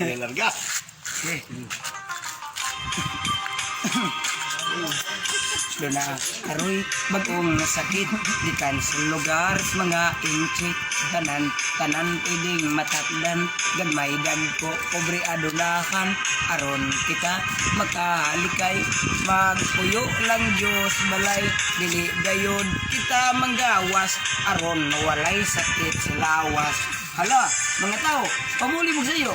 May larga. Okay. Luna, aroy bagong sakit dikan sa lugar sa mga inchik tanan pwedeng matakdan gagmay dagko pobre adunahan aron kita makahalikay magpuyo lang Diyos balay dili gayod kita manggawas aron walay sakit sa lawas. Hala, mga tao, pamuli mo sa iyo.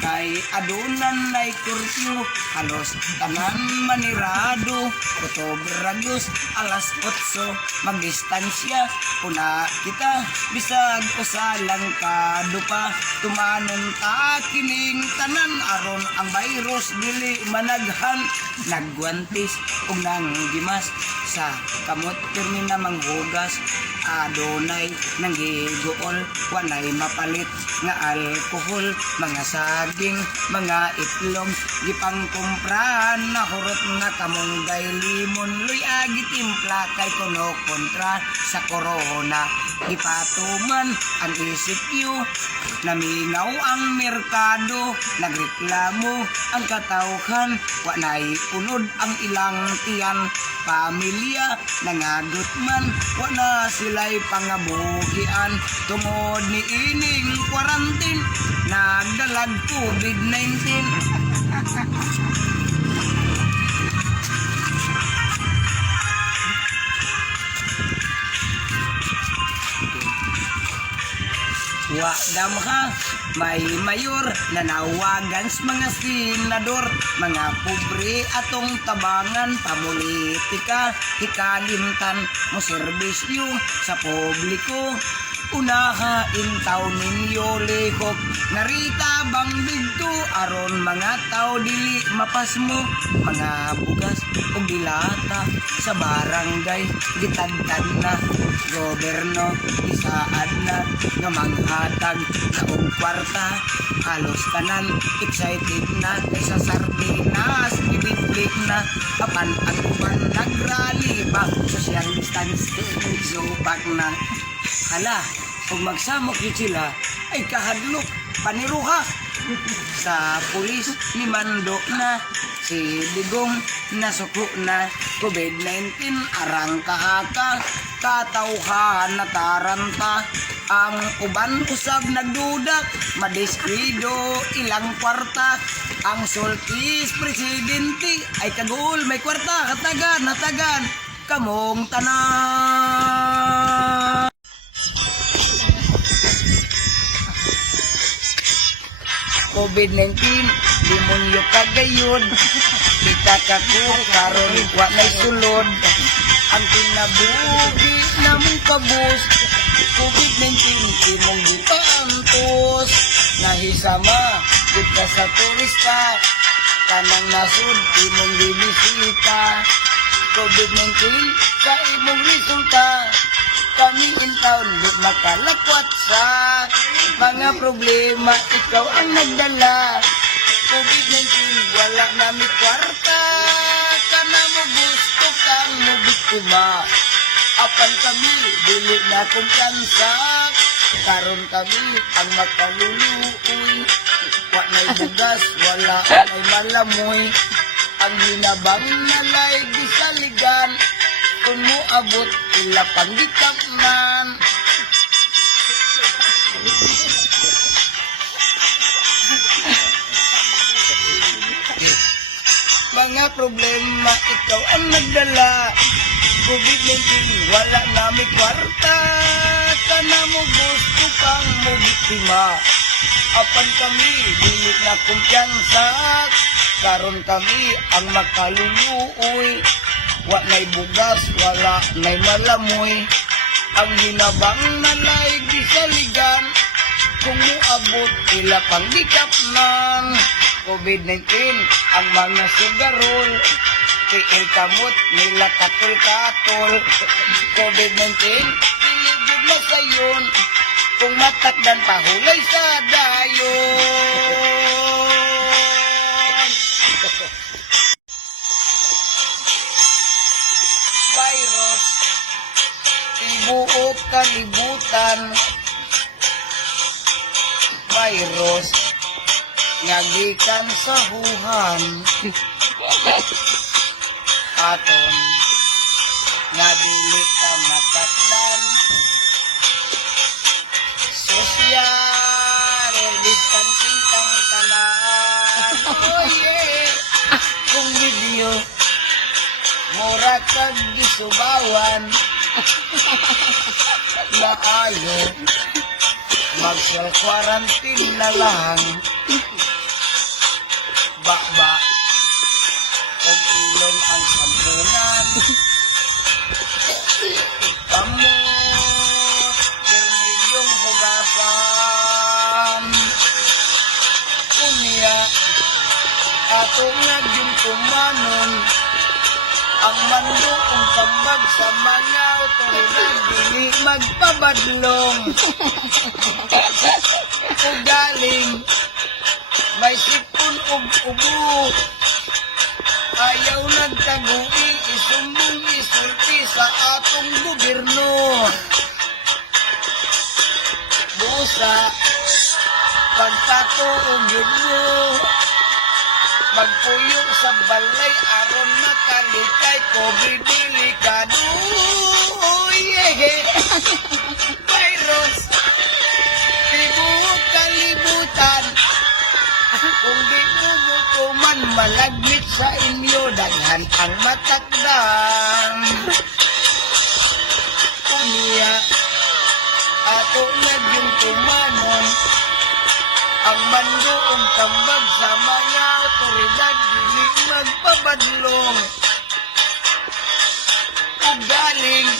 Kay adunan na'y kurfew, halos tanan manirado, otobragos, alas 8, magdistansya, una kita, bisag usalang kadupa, tumanon ta kining tanan, aron ang virus dili managhan, nagwantis, ug nang gimas, sa kamot pirmi na manghugas, adunay nanggigool, wanay mapalit nga alkohol, mga saging, mga itlog, gipang kumprahan na hurot nga kamunggay limon, luy agi timpla kay kuno kontra sa corona, gipatuman ang ECQ, namingaw ang merkado, nagreklamo ang katawhan, wanay unod ang ilang tiyan, pamilya nangagot man, wala sila'y pangabuhian, tungod ni ining quarantine, nagdalag COVID-19. Wa damha, may mayor nanawagan sa mga senador, mga pobre atong tabangan, pamulitika, hikalimtan mo serbisyo sa publiko. Unahain taw ninyo lihok, narita bang dito aron mga tao dili mapasmo, mga bugas o dilata sa barangay gitagtag na, goberno isaad na nga manghatag na og kwarta, halos tanan excited na kaysa sardinas, ibitlik na apan ang uban nagrally pa, social distancing subak na. Hala, kung magsamok yun sila, ay kahadlok, paniruha. Sa pulis, ni Mando na, si Digong, nasuko na, COVID-19, arang kahaka, katauhan na taranta, ang uban usab nagdudak, madiskrido, ilang kwarta, ang sultis presidente, ay kagul, may kwarta, hatagan, kamong tanan. COVID-19, demonyo kagayod, kita kako karon wa nay sulod, ang kinabuhi namong kabus, COVID-19 imong gipaantos, nahisama kita sa turista, kanang nasud imong bibisita, COVID-19 sa imong resulta, kami in town di makalakwat sa mga problema, ikaw ang nagdala. COVID-19 wala nami kwarta, kana mo gusto kang mo biktima, apan kami dili na kumpiyansa, karon kami ang makaluluoy, wa nay bugas, wala nay malamoy, ang hinabang nalay gisaligan, kung mo abot ila panggitagnan. Mga problema ikaw ang nagdala, COVID-19 wala nami kwarta, kana mo gusto kang mo biktima, apan kami dili na kumpiyansa, karon kami ang makaluluoy, wa nay bugas, wala nay malamoy, ang hinabang nalay gisaligan, kung muabot ila pang gikapnan. COVID-19 ang mga sugarol, tiil kamot nila katol-katol, COVID-19 piligid na sayon, kung matakdan pahulay sa dayon. Virus, ibuot kalibutan, virus, nga gikan sa huhan aton nga dili ka matakdan social distancing kang tanan oh yeah kung video mura kag gisubawan na ayo mag-self-quarantine na lang ba kung ilon ang sampunan kamot pirmilyong hugasan unya ato nga gintumanon ang mandoong tambag sa mga otoridad dili magpabadlong ugaling may sipon ug ubo ayaw nagtagui isumbong isulti sa atong gobyerno busa pagtato og yun mo magpuyo sa balay aron makalikay COVID delikado virus tibuok kalibutan kung di mo mutuman malagmit sa inyo daghan ang matakdang unya ato na yung tumanon ang mandoong tambag sa mga otoridad dili magpabadlong ugaling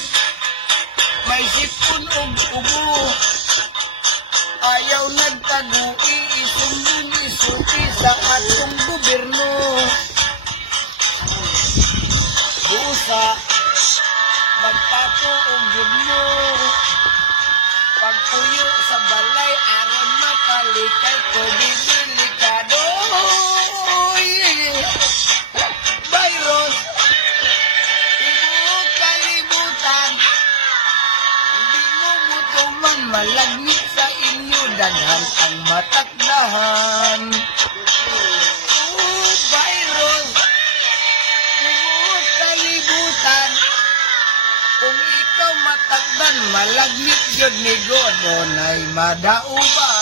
may sipon og ubo ayaw nagtagui isumbong isuti sa atong gobyerno busa magpato og gudmo pagpuyo sa balay aron makalikay COVID delikado virus tibuok kalibutan hindi mo mutuman malagmit sa inyo daghan ang matakdahan virus tibuok kalibutan kung ikaw matakdan malagmit yun ni God donay madauban